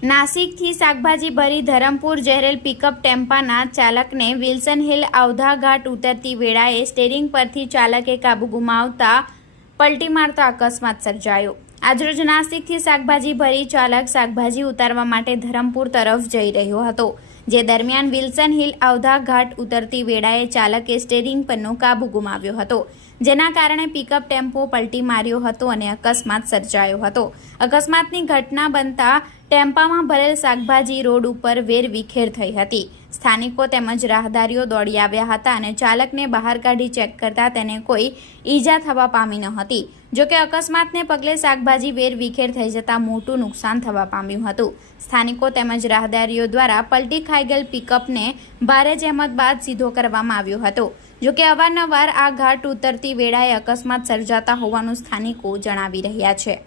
નાસિકથી શાકભાજી ભરી ધરમપુર જહેરેલ પિકઅપ ટેમ્પાના ચાલકને વિલ્સન હિલ આવધા ઘાટ ઉતરતી વેળાએ સ્ટેરિંગ પરથી ચાલકે કાબુ ગુમાવતા પલટી મારતો અકસ્માત સર્જાયો. આજરોજ નાસિકથી શાકભાજી ભરી ચાલક શાકભાજી ઉતારવા માટે ધરમપુર તરફ જઈ રહ્યો હતો, જે દરમિયાન વિલ્સન હિલ આવધા ઘાટ ઉતરતી વેળાએ ચાલકે સ્ટેરિંગ પરનો કાબુ ગુમાવ્યો હતો, જેના કારણે પિકઅપ ટેમ્પો પલટી માર્યો હતો અને અકસ્માત સર્જાયો હતો. અકસ્માતની ઘટના બનતા ટેમ્પામાં ભરેલ શાકભાજી રોડ ઉપર વેરવિખેર થઈ હતી. સ્થાનિકો તેમજ રાહદારીઓ દોડી આવ્યા હતા અને ચાલકને બહાર કાઢી ચેક કરતા તેને કોઈ ઈજા થવા પામી ન હતી. જોકે અકસ્માતને પગલે શાકભાજી વેર વિખેર થઈ જતા મોટું નુકસાન થવા પામ્યું હતું. સ્થાનિકો તેમજ રાહદારીઓ દ્વારા પલટી ખાઈ ગયેલ પિકઅપને ભારે જહેમત બાદ સીધો કરવામાં આવ્યો હતો. જોકે અવારનવાર આ ઘાટ ઉતરતી વેળાએ અકસ્માત સર્જાતા હોવાનું સ્થાનિકો જણાવી રહ્યા છે.